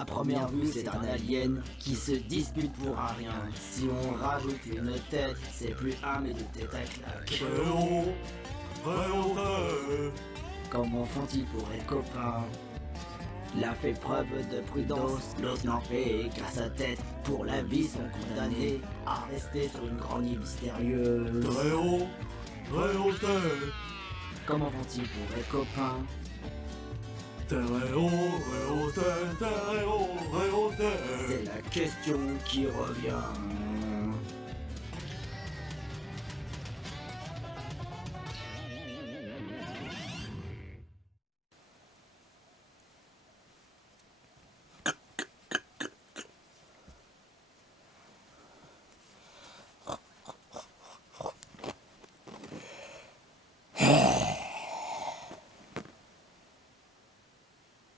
À première vue, c'est un alien qui se dispute pour un rien. Si on rajoute une tête, c'est plus un mais deux têtes à claque. Comment font-ils pour être copains? L'un fait preuve de prudence, l'autre n'en fait qu'à sa tête. Pour la vie sont condamnés à rester sur une grande île mystérieuse. Comment font-ils pour être copains? C'est la question qui revient.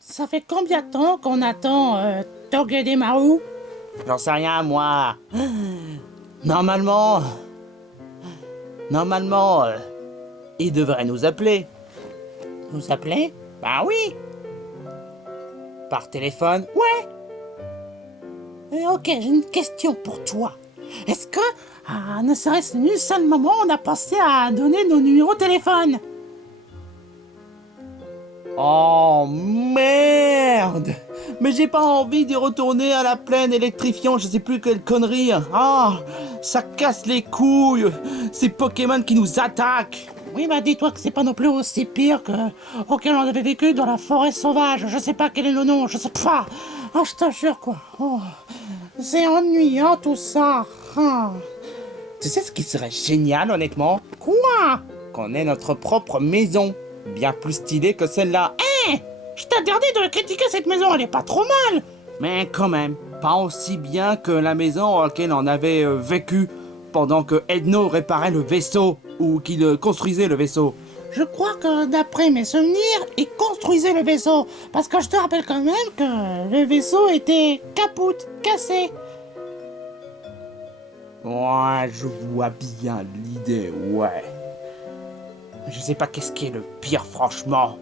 Ça fait combien de temps qu'on attend Togedemaru? J'en sais rien, moi. Normalement, il devrait nous appeler. Nous appeler? Bah oui. Par téléphone. Ouais. Ok, j'ai une question pour toi. Est-ce que, ne serait-ce qu'une seule moment, on a pensé à donner nos numéros de téléphone? Oh merde! Mais j'ai pas envie d'y retourner à la plaine électrifiante, je sais plus quelle connerie. Ah, ça casse les couilles. Ces Pokémon qui nous attaquent. Oui, bah dis-toi que c'est pas non plus aussi pire que auquel on avait vécu dans la forêt sauvage. Je sais pas quel est le nom, je sais pas. Ah, je te jure quoi. Oh, c'est ennuyant tout ça. Ah. Tu sais ce qui serait génial, honnêtement? Quoi? Qu'on ait notre propre maison. Bien plus stylée que celle-là. Je t'interdis de critiquer cette maison, elle est pas trop mal. Mais quand même, pas aussi bien que la maison dans laquelle on avait vécu pendant que Edno réparait le vaisseau ou qu'il construisait le vaisseau. Je crois que d'après mes souvenirs, il construisait le vaisseau. Parce que je te rappelle quand même que le vaisseau était capote, cassé. Ouais, je vois bien l'idée, ouais. Je sais pas qu'est-ce qui est le pire, franchement.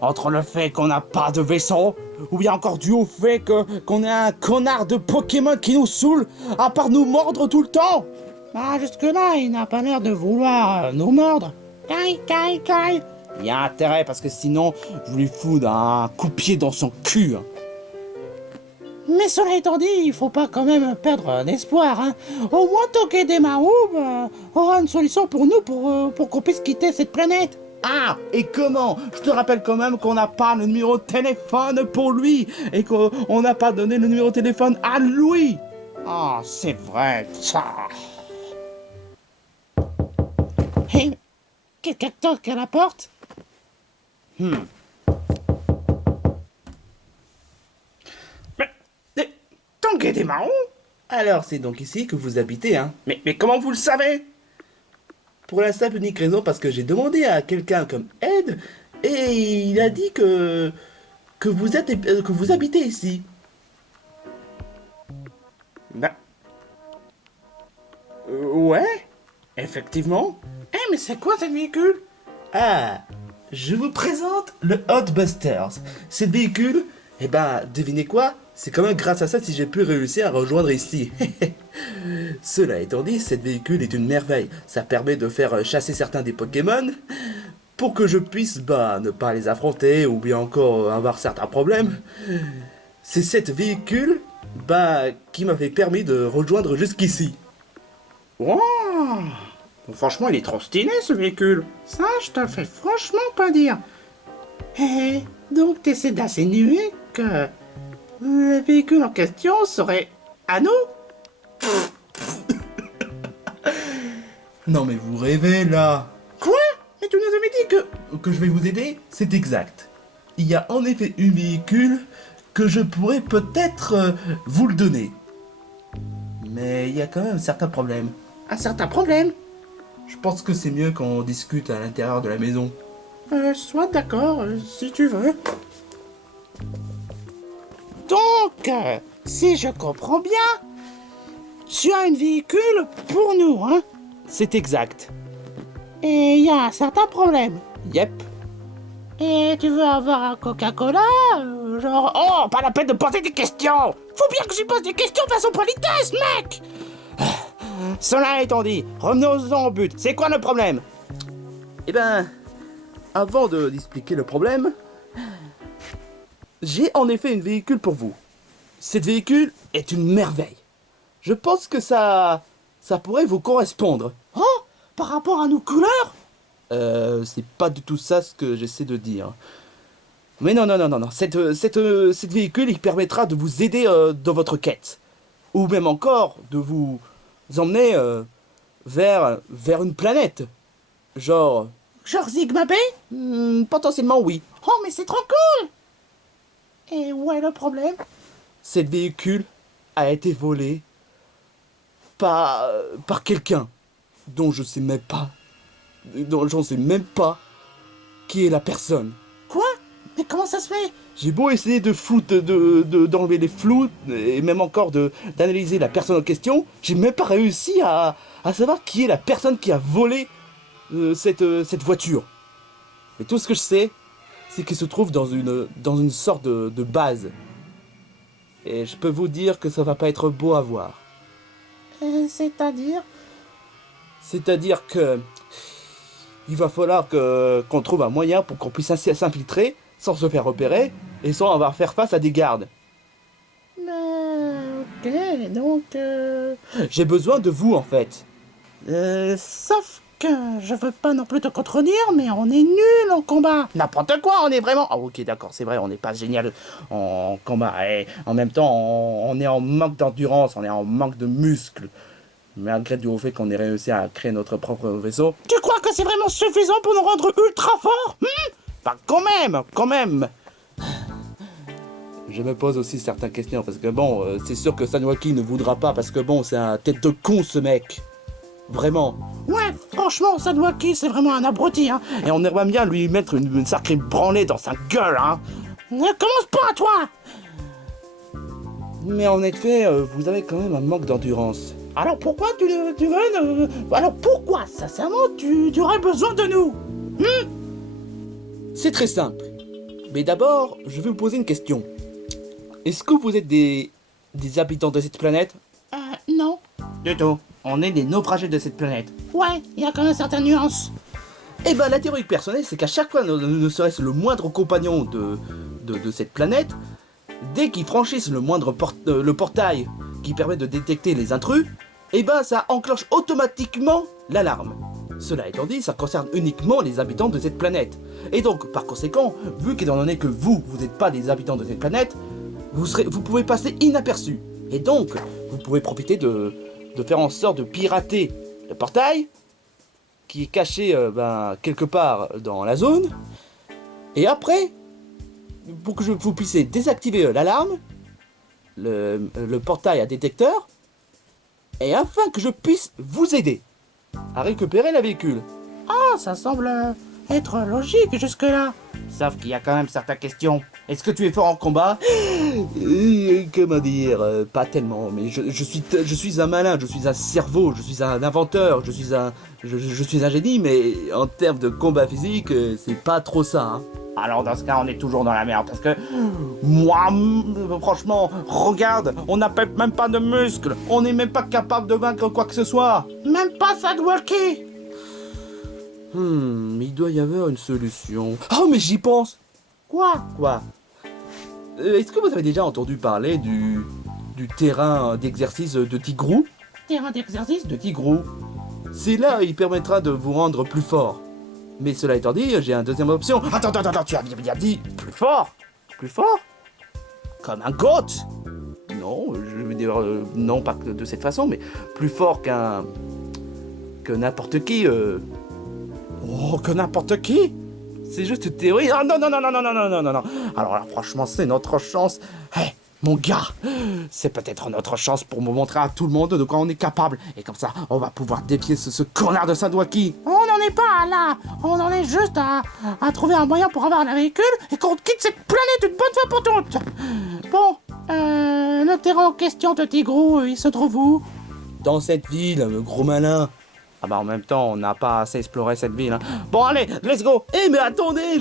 Entre le fait qu'on n'a pas de vaisseau, ou bien encore dû au fait qu'on ait un connard de Pokémon qui nous saoule, à part nous mordre tout le temps. Bah jusque-là, il n'a pas l'air de vouloir nous mordre. Kai. Il y a intérêt, parce que sinon, je lui fous un coup de pied dans son cul. Mais cela étant dit, il faut pas quand même perdre d'espoir. Hein. Au moins Togedemaru aura une solution pour nous pour qu'on puisse quitter cette planète. Ah, et comment? Je te rappelle quand même qu'on n'a pas le numéro de téléphone pour lui, et qu'on n'a pas donné le numéro de téléphone à lui. Ah, c'est vrai, ça. Hey, quelqu'un toque à la porte? Togedemaru? Alors c'est donc ici que vous habitez, hein? Mais comment vous le savez? Pour la simple unique raison parce que j'ai demandé à quelqu'un comme Ed et il a dit que vous habitez ici. Bah, ouais, effectivement. Mais c'est quoi ce véhicule? Ah, je vous présente le Hot Busters. Ce véhicule, devinez quoi? C'est quand même grâce à ça si j'ai pu réussir à rejoindre ici. Cela étant dit, cette véhicule est une merveille. Ça permet de faire chasser certains des Pokémon pour que je puisse ne pas les affronter ou bien encore avoir certains problèmes. C'est cette véhicule qui m'avait permis de rejoindre jusqu'ici. Wow. Franchement, il est trop stylé ce véhicule. Ça, je te le fais franchement pas dire. Donc t'essaies d'insinuer que le véhicule en question serait à nous? Non mais vous rêvez là. Quoi? Mais tu nous avais dit Que je vais vous aider? C'est exact. Il y a en effet un véhicule que je pourrais peut-être vous le donner. Mais il y a quand même un certain problème. Un certain problème? Je pense que c'est mieux qu'on discute à l'intérieur de la maison. Soit d'accord, si tu veux. Donc, si je comprends bien, tu as un véhicule pour nous, hein? C'est exact. Et il y a un certain problème. Yep. Et tu veux avoir un Coca-Cola, genre, oh, pas la peine de poser des questions. Faut bien que j'y pose des questions de façon politesse, mec. Cela étant dit, revenons au but. C'est quoi le problème? Eh ben, avant d'expliquer le problème, j'ai en effet une véhicule pour vous. Cette véhicule est une merveille. Je pense que ça pourrait vous correspondre. Oh, par rapport à nos couleurs? C'est pas du tout ça ce que j'essaie de dire. Mais non. Cette véhicule, il permettra de vous aider dans votre quête. Ou même encore, de vous emmener vers une planète. Genre Sigma B? Potentiellement oui. Oh, mais c'est trop cool. Et où est le problème? Cette véhicule a été volée par quelqu'un dont je sais même pas. Dont j'en sais même pas qui est la personne. Quoi? Mais comment ça se fait? J'ai beau essayer d'enlever les flous et même encore d'analyser la personne en question, j'ai même pas réussi à savoir qui est la personne qui a volé cette voiture. Et tout ce que je sais, c'est qu'il se trouve dans une sorte de base. Et je peux vous dire que ça va pas être beau à voir. C'est-à-dire? C'est-à-dire que il va falloir qu'on trouve un moyen pour qu'on puisse s'infiltrer sans se faire repérer et sans avoir à faire face à des gardes. Ok, donc... J'ai besoin de vous en fait. Sauf que je veux pas non plus te contredire, mais on est nuls en combat. N'importe quoi, on est vraiment... Ah ok d'accord, c'est vrai, on n'est pas génial en combat. Et en même temps, on est en manque d'endurance, on est en manque de muscles. Malgré du fait qu'on ait réussi à créer notre propre vaisseau. Tu crois que c'est vraiment suffisant pour nous rendre ultra forts? Bah quand même. Je me pose aussi certaines questions, parce que bon, c'est sûr que Sanwaki ne voudra pas, parce que bon, c'est un tête de con ce mec. Vraiment. Ouais, franchement, Sanwaki, c'est vraiment un abruti, hein. Et on aimerait bien lui mettre une sacrée branlée dans sa gueule, hein. Ne commence pas, toi. Mais en effet, vous avez quand même un manque d'endurance. Alors pourquoi tu veux... Alors pourquoi, sincèrement, tu aurais besoin de nous? C'est très simple. Mais d'abord, je vais vous poser une question. Est-ce que vous êtes des habitants de cette planète? Non. Du tout. On est des naufragés de cette planète. Ouais, il y a quand même certaines nuances. Eh ben, la théorie personnelle, c'est qu'à chaque fois, ne serait-ce le moindre compagnon de cette planète, dès qu'ils franchissent le portail qui permet de détecter les intrus, eh ben, ça enclenche automatiquement l'alarme. Cela étant dit, ça concerne uniquement les habitants de cette planète. Et donc, par conséquent, vu qu'étant donné que vous n'êtes pas des habitants de cette planète, vous pouvez passer inaperçu. Et donc, vous pouvez profiter de faire en sorte de pirater le portail, qui est caché quelque part dans la zone. Et après, pour que vous puissiez désactiver l'alarme, le portail à détecteur, et afin que je puisse vous aider à récupérer la véhicule. Ah, ça semble être logique jusque-là. Sauf qu'il y a quand même certaines questions. Est-ce que tu es fort en combat? Comment dire, pas tellement, mais je suis un malin, je suis un cerveau, je suis un inventeur, je suis un génie, mais en termes de combat physique, c'est pas trop ça, hein. Alors dans ce cas, on est toujours dans la merde, parce que moi, franchement, regarde, on n'a même pas de muscles, on n'est même pas capable de vaincre quoi que ce soit. Même pas Sanwaki. Il doit y avoir une solution. Oh, mais j'y pense. Quoi? Est-ce que vous avez déjà entendu parler du terrain d'exercice de Tigrou? Terrain d'exercice De Tigrou. C'est là, il permettra de vous rendre plus fort. Mais cela étant dit, j'ai une deuxième option. Attends, tu as bien dit plus fort? Plus fort? Comme un goth? Non, je veux dire, non, pas de cette façon, mais plus fort que n'importe qui. Oh, que n'importe qui? C'est juste une théorie. Ah, non. Alors là, franchement, c'est notre chance. Hé, mon gars, c'est peut-être notre chance pour me montrer à tout le monde de quoi on est capable. Et comme ça, on va pouvoir défier ce connard de Sanwaki. On n'en est pas là. On en est juste à trouver un moyen pour avoir un véhicule et qu'on quitte cette planète une bonne fois pour toutes. Bon, le terrain en question de Tigrou, il se trouve où? Dans cette ville, le gros malin. Ah bah en même temps, on n'a pas assez exploré cette ville, hein. Bon allez, let's go. Eh mais attendez,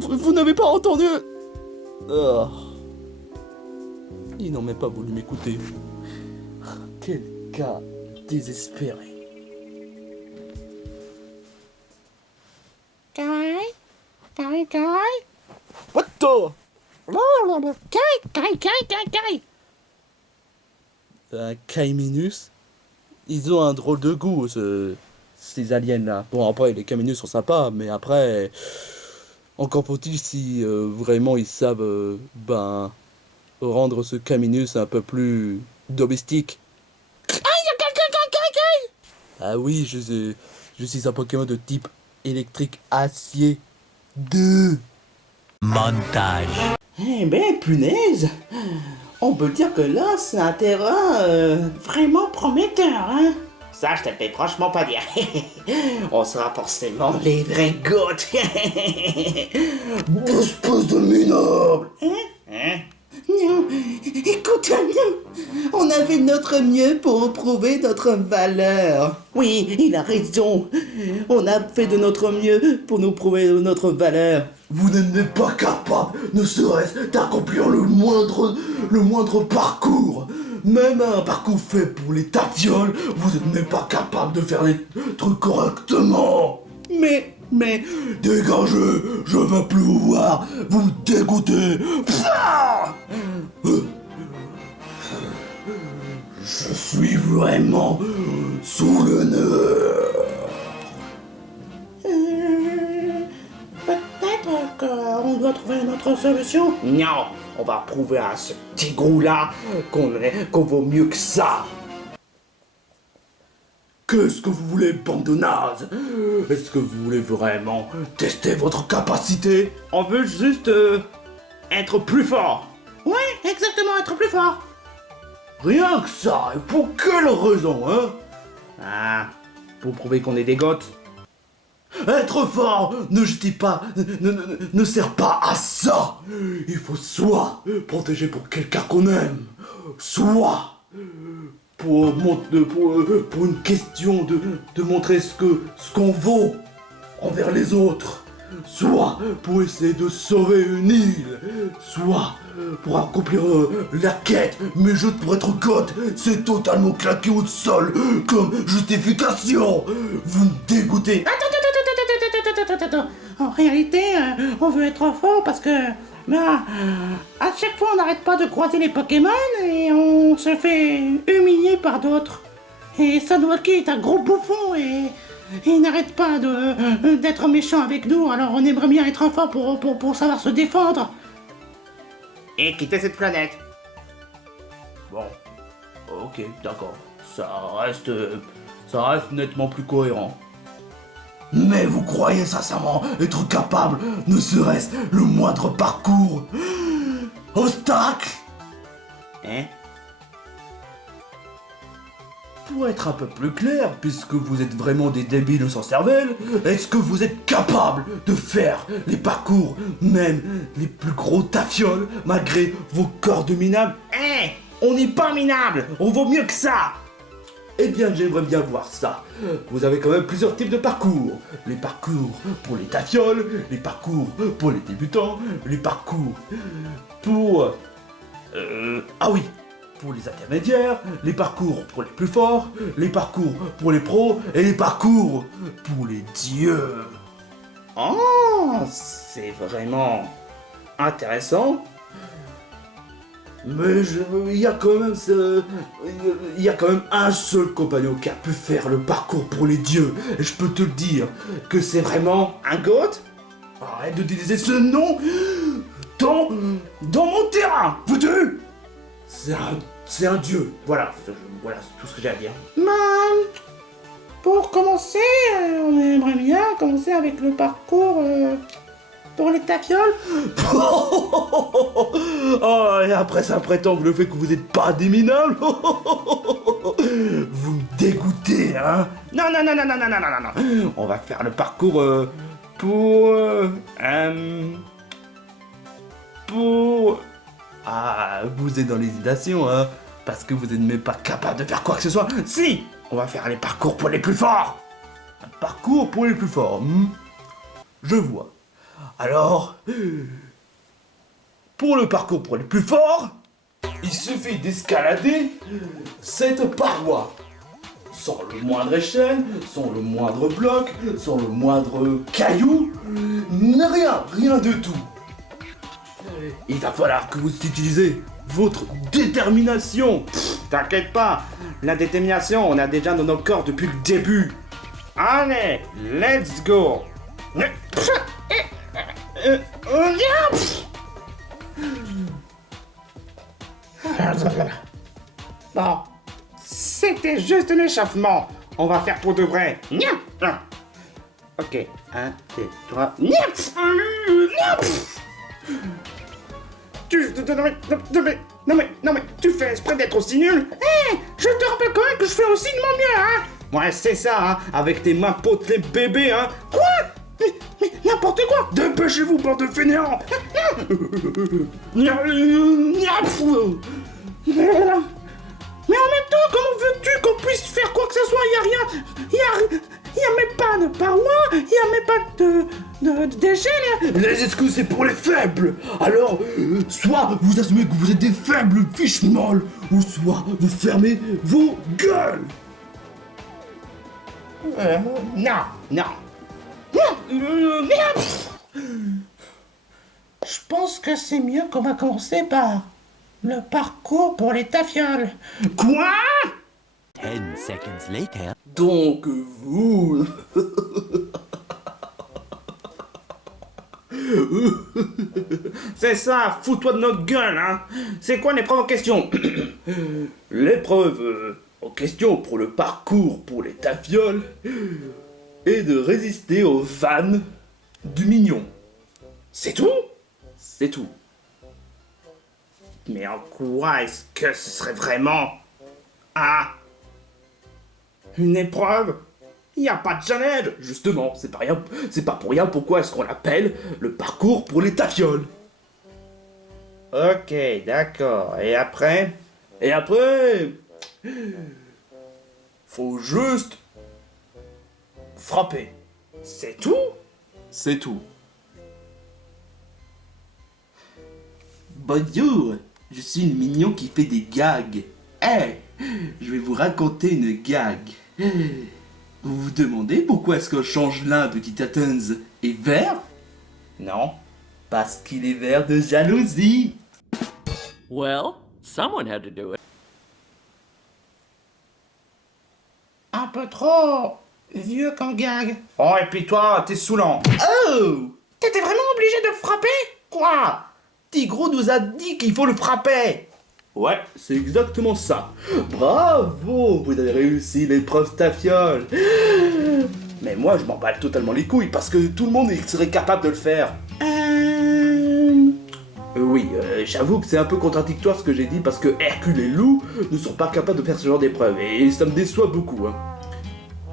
vous n'avez pas entendu. Ils n'ont même pas voulu m'écouter. Quel cas désespéré. Kai? Kai? What the? Kai! Un Caiminus? Ils ont un drôle de goût, ces aliens-là. Bon, après, les Caiminus sont sympas, mais après... Encore faut-il si vraiment ils savent, rendre ce Caiminus un peu plus domestique. Ah oui, je suis un Pokémon de type électrique acier 2. Montage. Eh ben, punaise! On peut dire que là, c'est un terrain vraiment prometteur, hein? Ça, je te le fais franchement pas dire. On sera forcément les vrais goths. Espèce de minable! Non, écoute, on a fait de notre mieux pour prouver notre valeur. Oui, il a raison. On a fait de notre mieux pour nous prouver notre valeur. Vous n'êtes même pas capable, ne serait-ce d'accomplir le moindre parcours. Même un parcours fait pour les tafioles, vous n'êtes même pas capable de faire les trucs correctement. Mais... Dégagez, je veux plus vous voir, vous me dégoûtez. Pfff. Je suis vraiment sous le nerf. Peut-être qu'on doit trouver une autre solution. Non, on va prouver à ce petit gros-là qu'on vaut mieux que ça. Qu'est-ce que vous voulez, bande de nazes? Est-ce que vous voulez vraiment tester votre capacité? On veut juste être plus fort. Ouais, exactement, être plus fort. Rien que ça, et pour quelle raison, hein? Ah, pour prouver qu'on est des goths. Être fort ne sert pas à ça. Il faut soit protéger pour quelqu'un qu'on aime, soit pour une question de montrer ce qu'on vaut envers les autres, soit pour essayer de sauver une île, soit pour accomplir la quête, mais juste pour être goth, c'est totalement claqué au sol comme justification. Vous me dégoûtez. Attends. En réalité, on veut être fort parce que, à chaque fois, on n'arrête pas de croiser les Pokémon et on se fait humilier par d'autres. Et Sandwalkie est un gros bouffon et il n'arrête pas d'être méchant avec nous, alors on aimerait bien être fort pour savoir se défendre. Et quitter cette planète. Bon, ok, d'accord. Ça reste nettement plus cohérent. Mais vous croyez sincèrement être capable, ne serait-ce le moindre parcours? Obstacle? Hein? Pour être un peu plus clair, puisque vous êtes vraiment des débiles sans cervelle, est-ce que vous êtes capable de faire les parcours, même les plus gros tafioles, malgré vos corps de minables? Hein? On n'est pas minable, on vaut mieux que ça. Eh bien, j'aimerais bien voir ça. Vous avez quand même plusieurs types de parcours. Les parcours pour les tafioles, les parcours pour les débutants, les parcours pour... Ah oui, pour les intermédiaires, les parcours pour les plus forts, les parcours pour les pros et les parcours pour les dieux. Oh, c'est vraiment intéressant. Mais il y a quand même un seul compagnon qui a pu faire le parcours pour les dieux. Et je peux te le dire que c'est vraiment Un goth? Arrête d'utiliser ce nom dans mon terrain, veux-tu? C'est un dieu. Voilà c'est tout ce que j'ai à dire. Pour commencer, on aimerait bien commencer avec le parcours pour les tafioles. Oh, et après ça prétend le fait que vous n'êtes pas des minables. Vous me dégoûtez, hein? Non. On va faire le parcours pour... Ah, vous êtes dans l'hésitation, hein? Parce que vous n'êtes même pas capable de faire quoi que ce soit. Si, on va faire les parcours pour les plus forts. Un parcours pour les plus forts. Je vois. Alors, pour le parcours pour les plus forts, Il suffit d'escalader cette paroi. Sans le moindre échelle, sans le moindre bloc, sans le moindre caillou, rien de tout. Il va falloir que vous utilisez votre détermination. T'inquiète pas, la détermination, on a déjà dans nos corps depuis le début. Allez, let's go. Bon, c'était juste un échauffement. On va faire pour de vrai. Ok, 1, 2, 3. Non mais, tu fais exprès d'être aussi nul. Je te rappelle quand même que je fais aussi de mon mieux, hein. Ouais, c'est ça, hein, avec tes mains potelées bébés, hein. Quoi? Mais n'importe quoi. Dépêchez-vous, bande de fainéants. Mais en même temps, comment veux-tu qu'on puisse faire quoi que ce soit? Y a même pas de parois, y a même pas d'échelle. Les excuses, c'est pour les faibles. Alors, soit vous assumez que vous êtes des faibles fiches molles, ou soit vous fermez vos gueules. Non. Je pense que c'est mieux qu'on va commencer par le parcours pour les tafioles. Quoi? 10 seconds later. Donc vous... C'est ça, fous-toi de notre gueule, hein. C'est quoi l'épreuve en question? L'épreuve en question pour le parcours pour les tafioles est de résister aux vannes du mignon. C'est tout? C'est tout. Mais en quoi est-ce que ce serait vraiment... une épreuve? Y a pas de challenge. Justement, c'est pas pour rien pourquoi est-ce qu'on l'appelle le parcours pour les tafioles. Ok, d'accord. Et après? Et après... faut juste... frapper. C'est tout? C'est tout. Bonjour, je suis une mignon qui fait des gags. Je vais vous raconter une gag. Vous vous demandez pourquoi est-ce qu'un changelin de Titatons est vert? Non. Parce qu'il est vert de jalousie. Well, someone had to do it. Un peu trop vieux qu'en gag. Oh, et puis toi, t'es saoulant. Oh! T'étais vraiment obligé de le frapper? Quoi? Tigro nous a dit qu'il faut le frapper. Ouais, c'est exactement ça. Bravo, vous avez réussi l'épreuve tafiole. Mais moi, je m'en bats totalement les couilles parce que tout le monde serait capable de le faire. Oui, j'avoue que c'est un peu contradictoire ce que j'ai dit parce que Hercule et Lou ne sont pas capables de faire ce genre d'épreuve et ça me déçoit beaucoup. Hein.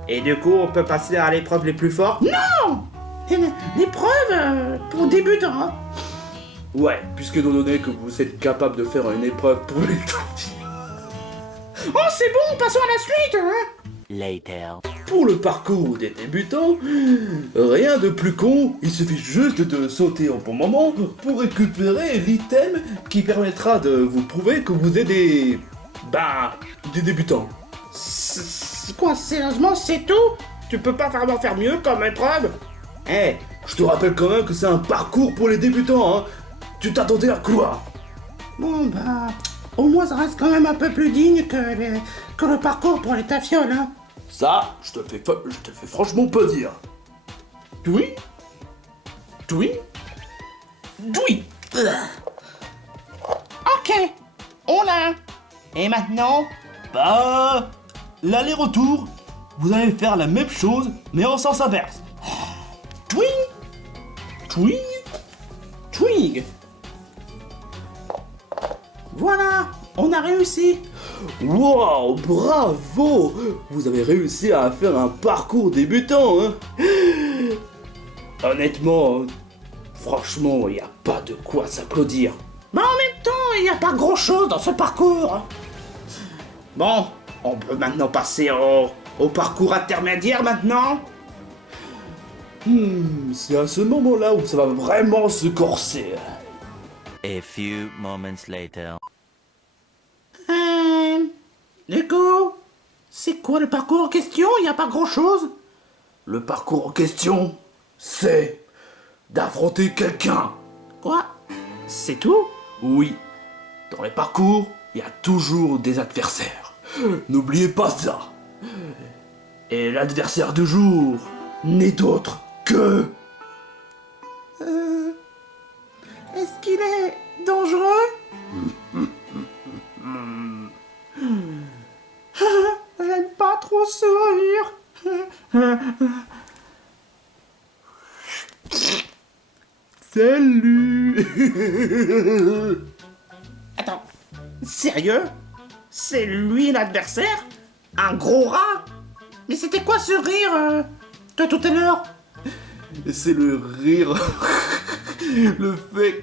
Et du coup, on peut passer à l'épreuve les plus fortes? L'épreuve pour débutants. Hein. Ouais, puisque étant donné que vous êtes capable de faire une épreuve pour les tafioles. Oh, c'est bon, passons à la suite. Hein. Later. Pour le parcours des débutants, rien de plus con, il suffit juste de sauter au bon moment pour récupérer l'item qui permettra de vous prouver que vous êtes des débutants. Quoi, sérieusement, c'est tout? Tu peux pas vraiment faire mieux comme épreuve? Je te rappelle quand même que c'est un parcours pour les débutants, hein. Tu t'attendais à quoi? Bon, bah, au moins ça reste quand même un peu plus digne que le parcours pour les tafioles, hein. Ça, je te fais franchement pas dire. Oui? Oui? Ok, on l'a. Et maintenant? Bah, l'aller-retour, vous allez faire la même chose, mais en sens inverse. Twig. Voilà, on a réussi. Wow, bravo! Vous avez réussi à faire un parcours débutant, hein? Honnêtement, franchement, il n'y a pas de quoi s'applaudir. Mais en même temps, il n'y a pas grand-chose dans ce parcours. Bon, on peut maintenant passer au parcours intermédiaire maintenant? C'est à ce moment-là où ça va vraiment se corser. A few moments later. Nico, c'est quoi le parcours en question? Il n'y a pas grand-chose. Le parcours en question, c'est d'affronter quelqu'un. Quoi? C'est tout? Oui. Dans les parcours, il y a toujours des adversaires. N'oubliez pas ça. Et l'adversaire du jour n'est d'autre que... Est-ce qu'il est dangereux? J'aime pas trop sourire. Salut. Attends, sérieux? C'est lui l'adversaire? Un gros rat? Mais c'était quoi ce rire de tout à l'heure? C'est le rire... le fait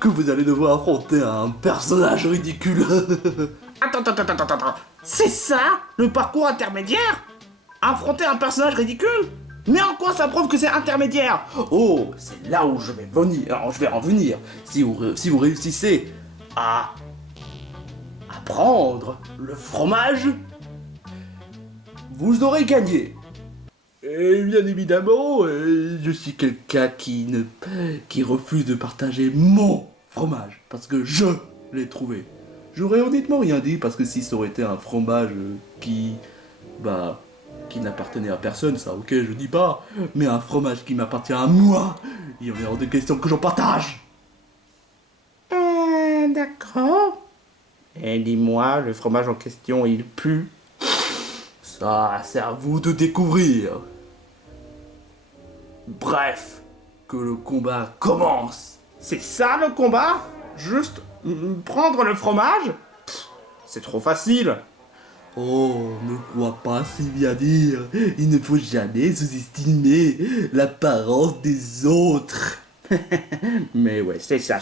que vous allez devoir affronter un personnage ridicule. Attends. C'est ça, le parcours intermédiaire? Affronter un personnage ridicule? Mais en quoi ça prouve que c'est intermédiaire? Oh, c'est là où je vais en venir. Si vous réussissez à prendre le fromage, vous aurez gagné. Et bien évidemment, je suis quelqu'un qui refuse de partager mon fromage, parce que je l'ai trouvé. J'aurais honnêtement rien dit, parce que si ça aurait été un fromage qui n'appartenait à personne, ça ok, je dis pas. Mais un fromage qui m'appartient à moi, il y en est hors de question que j'en partage. D'accord. Et dis-moi, le fromage en question, il pue? Ça, c'est à vous de découvrir. Bref, que le combat commence. C'est ça le combat? Juste prendre le fromage? C'est trop facile. Oh, ne crois pas si bien dire. Il ne faut jamais sous-estimer l'apparence des autres. Mais ouais, c'est ça.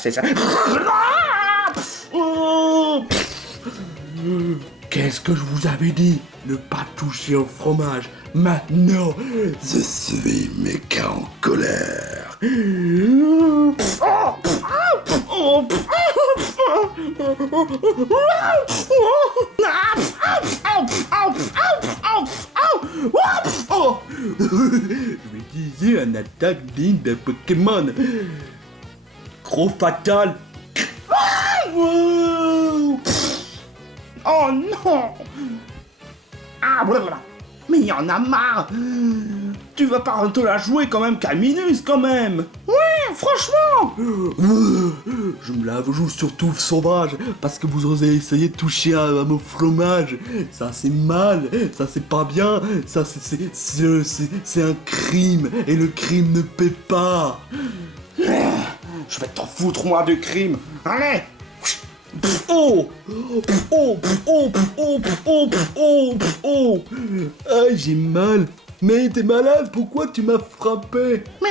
Qu'est-ce que je vous avais dit? Ne pas toucher au fromage. Maintenant, je suis méga en colère. Je vais utiliser une attaque digne d'un Pokémon. Trop fatal. Oh non! Ah, blablabla. Mais il y en a marre! Tu vas pas te la jouer quand même, Calminus, quand même! Ouais, franchement! Je me la joue surtout sauvage, parce que vous osez essayer de toucher à mon fromage. Ça c'est mal, ça c'est pas bien, ça c'est un crime, et le crime ne paie pas! Je vais t'en foutre moi de crime! Allez! Ah, j'ai mal. Mais t'es malade, pourquoi tu m'as frappé? Mais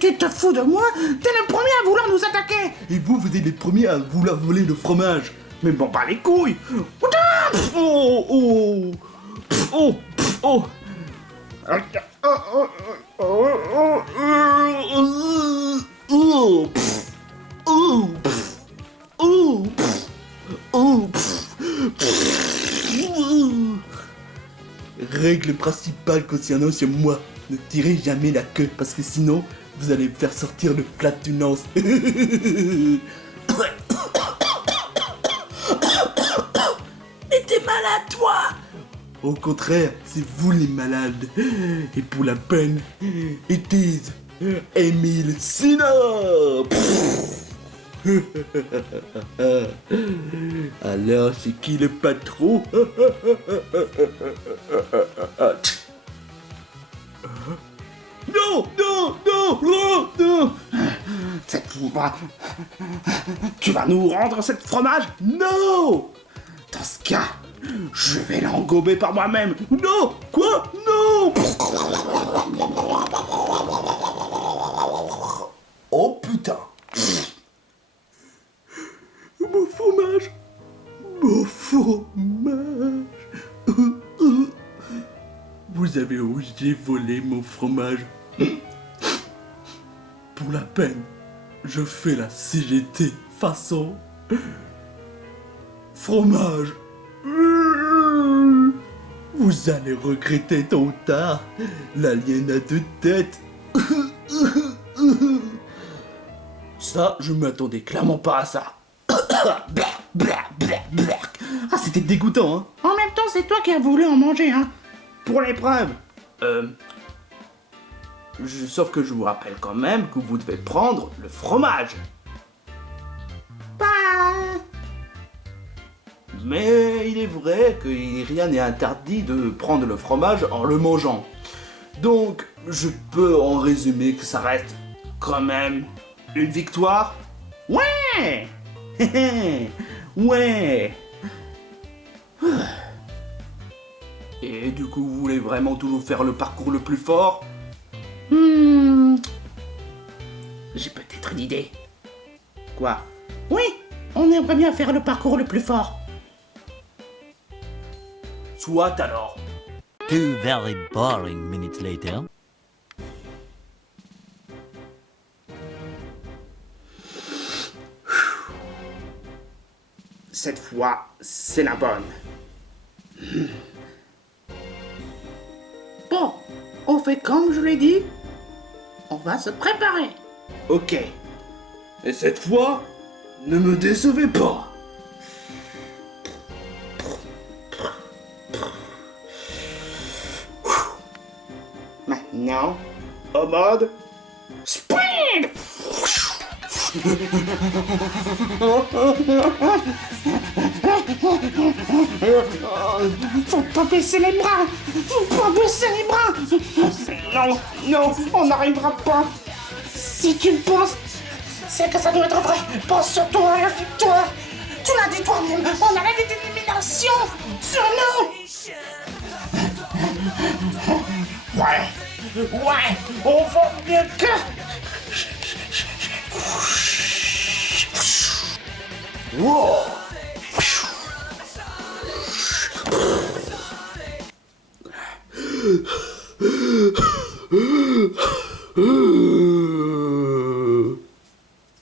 tu te fous de moi? T'es le premier à vouloir nous attaquer! Et vous êtes les premiers à vouloir voler le fromage. Mais bon, pas les couilles! Règle principale concernant sur moi, ne tirez jamais la queue parce que sinon vous allez me faire sortir de flatulence. Mais t'es malade toi! Au contraire, c'est vous les malades. Et pour la peine, it is Émile Sina. Alors, c'est qui le patron? Non! Tu vas nous rendre cette fromage? Non! Dans ce cas, je vais l'engober par moi-même. Non! Quoi? Non! Oh putain! Mon fromage! Mon fromage! Vous avez osé voler mon fromage. Pour la peine, je fais la CGT façon fromage. Vous allez regretter tôt ou tard. L'alien à deux têtes. Ça, je m'attendais clairement pas à ça. Ah, c'était dégoûtant, hein. En même temps, c'est toi qui as voulu en manger, hein. Pour l'épreuve. Sauf que je vous rappelle quand même que vous devez prendre le fromage. Bah... Mais il est vrai que rien n'est interdit de prendre le fromage en le mangeant. Donc, je peux en résumer que ça reste quand même une victoire. Ouais. Ouais. Et du coup, vous voulez vraiment toujours faire le parcours le plus fort? J'ai peut-être une idée. Quoi? Oui, on aimerait bien faire le parcours le plus fort. Soit alors. 2 very boring minutes later. Cette fois, c'est la bonne. Bon, on fait comme je l'ai dit. On va se préparer. Ok. Et cette fois, ne me décevez pas. Maintenant, au mode sprint. Faut pas baisser les bras. Faut pas baisser les bras. Non, non, on n'arrivera pas. Si tu le penses, c'est que ça doit être vrai. Pense surtout à la victoire. Tu l'as dit toi-même, on a la détermination sur nous. Ouais, on va mieux que... Wow.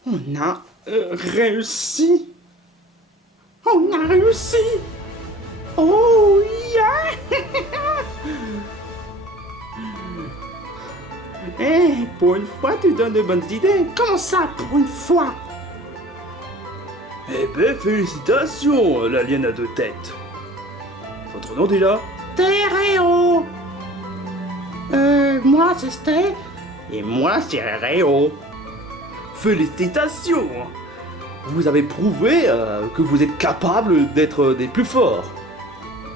On a réussi. On a réussi. Oh yeah. Eh, pour une fois, tu donnes de bonnes idées. Comment ça, pour une fois? Eh ben, félicitations, l'alien à deux têtes. Votre nom déjà? Stéréo. Moi c'est Sté. Et moi, c'est Réo. Félicitations. Vous avez prouvé que vous êtes capable d'être des plus forts.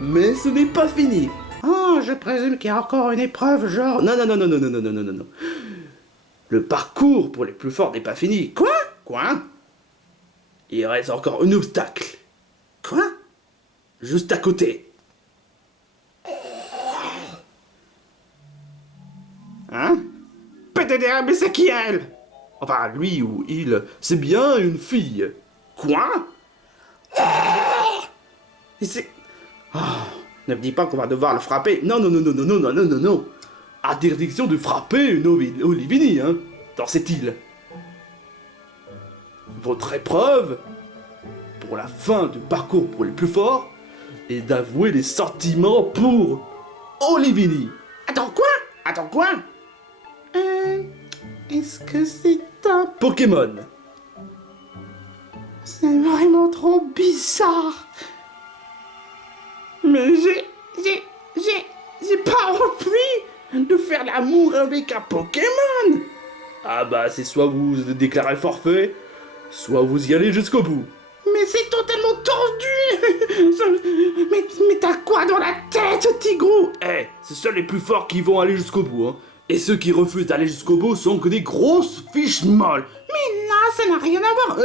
Mais ce n'est pas fini. Oh, je présume qu'il y a encore une épreuve, genre... Non. Le parcours pour les plus forts n'est pas fini. Quoi? Il reste encore un obstacle. Quoi? Juste à côté. Hein? PTDR, mais c'est qui elle? Enfin, lui ou il, c'est bien une fille. Quoi? Et c'est... Oh, ne me dis pas qu'on va devoir le frapper. Non. Interdiction de frapper une Olivini, hein, dans cette île. Votre épreuve, pour la fin du parcours pour les plus forts, est d'avouer les sentiments pour Olivini. Attends, quoi? Est-ce que c'est un... Pokémon. C'est vraiment trop bizarre. Mais j'ai pas envie de faire l'amour avec un Pokémon. Ah bah, c'est soit vous déclarez forfait, soit vous y allez jusqu'au bout. Mais c'est totalement tordu. Mais t'as quoi dans la tête, Tigrou? Eh, c'est seuls les plus forts qui vont aller jusqu'au bout, hein. Et ceux qui refusent d'aller jusqu'au bout sont que des grosses fiches molles. Mais là, ça n'a rien à voir.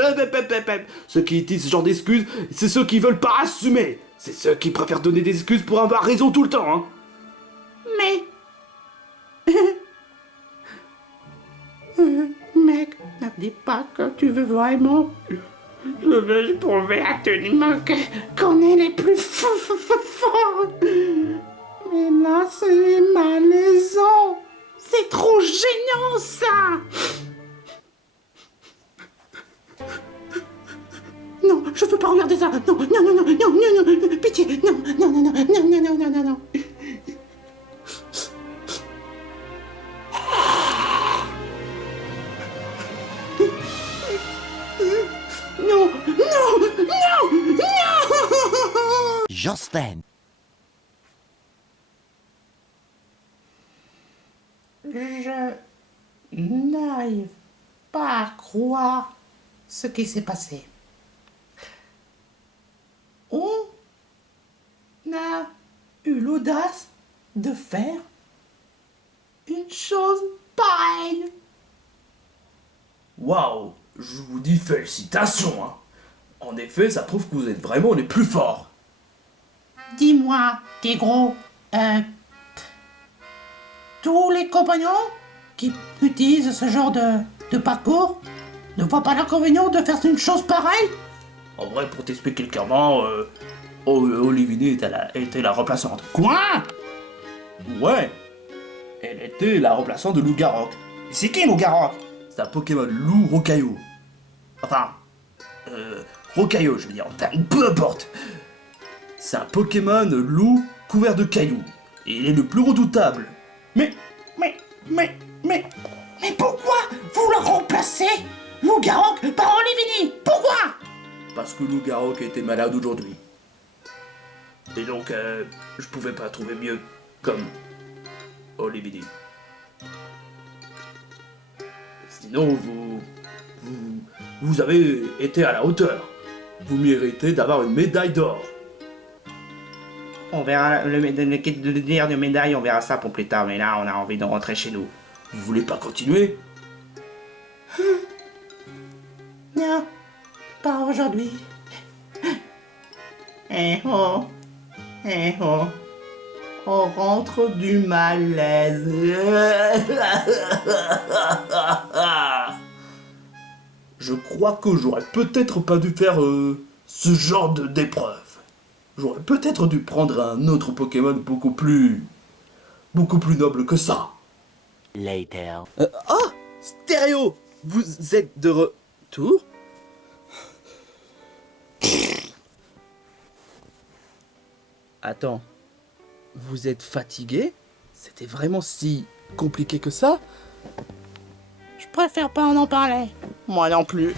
Ceux qui utilisent ce genre d'excuses, c'est ceux qui veulent pas assumer. C'est ceux qui préfèrent donner des excuses pour avoir raison tout le temps, hein. Mais... Mec, ne me dis pas que tu veux vraiment... Je veux prouver absolument qu'on est les plus forts. Mais là, c'est malaisant. C'est trop gênant, ça. Non, je veux pas regarder ça. Non, non, non, non, non, non, non, pitié, non, non, non, non, non, non, non, non, non, non. Non, non, non, non. Justin. Je n'arrive pas à croire ce qui s'est passé. On a eu l'audace de faire une chose pareille. Waouh, je vous dis félicitations, hein. En effet, ça prouve que vous êtes vraiment les plus forts. Dis-moi, t'es gros, tous les compagnons qui utilisent ce genre de parcours ne voient pas l'inconvénient de faire une chose pareille? En vrai, pour t'expliquer clairement, Olivine était la remplaçante. Quoi? Ouais, elle était la remplaçante de Lou Garok. C'est qui, Loup-Garok? C'est un Pokémon Lou Rocaillou. Enfin, Rocaillou, je veux dire, enfin, peu importe. C'est un Pokémon loup couvert de cailloux. Et il est le plus redoutable. Mais pourquoi vous le remplacez, Loup-Garok, par Olivini? Pourquoi? Parce que Lou Garok était malade aujourd'hui. Et donc, je pouvais pas trouver mieux comme Olivini. Sinon, vous avez été à la hauteur. Vous méritez d'avoir une médaille d'or. On verra le dire de médaille, on verra ça pour plus tard, mais là on a envie de rentrer chez nous. Vous voulez pas continuer? Non, pas aujourd'hui. Eh oh, on rentre du malaise. Je crois que j'aurais peut-être pas dû faire ce genre d'épreuve. J'aurais peut-être dû prendre un autre Pokémon beaucoup plus noble que ça. Later. Stéréo, vous êtes de retour? Attends, vous êtes fatigué? C'était vraiment si compliqué que ça? Je préfère pas en parler. Moi non plus.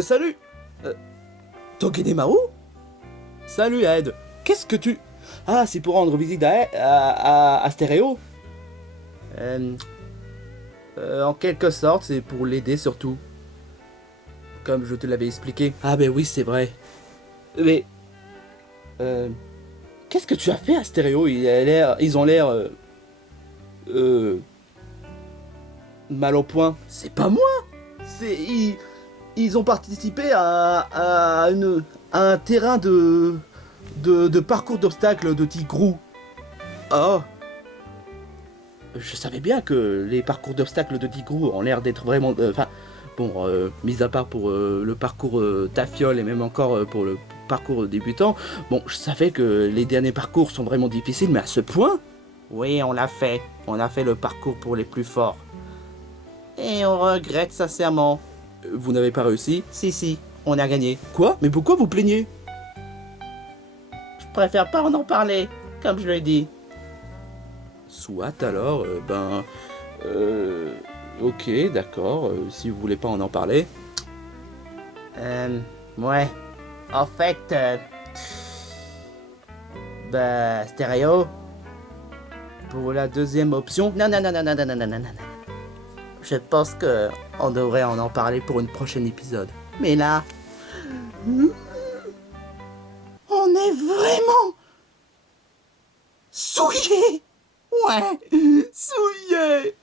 Salut Togedemaru? Salut Ed, qu'est-ce que tu... Ah, c'est pour rendre visite à Stéréo? En quelque sorte, c'est pour l'aider surtout. Comme je te l'avais expliqué. Ah ben oui, c'est vrai. Mais... qu'est-ce que tu as fait à Stéréo? Ils ont l'air... mal au point. C'est pas moi! Ils ont participé à un terrain de parcours d'obstacles de Tigrou. Oh! Je savais bien que les parcours d'obstacles de Tigrou ont l'air d'être vraiment... Enfin, mis à part pour le parcours Tafiole et même encore pour le parcours débutant, bon, je savais que les derniers parcours sont vraiment difficiles, mais à ce point? Oui, on l'a fait. On a fait le parcours pour les plus forts. Et on regrette sincèrement. Vous n'avez pas réussi? Si, on a gagné. Quoi? Mais pourquoi vous plaignez? Je préfère pas en parler, comme je l'ai dit. Soit alors, ok, d'accord, si vous voulez pas en parler. Ouais. En fait, Stéréo, pour la deuxième option... Non. Je pense que on devrait en parler pour une prochaine épisode. Mais là... On est vraiment souillé. Ouais, souillé.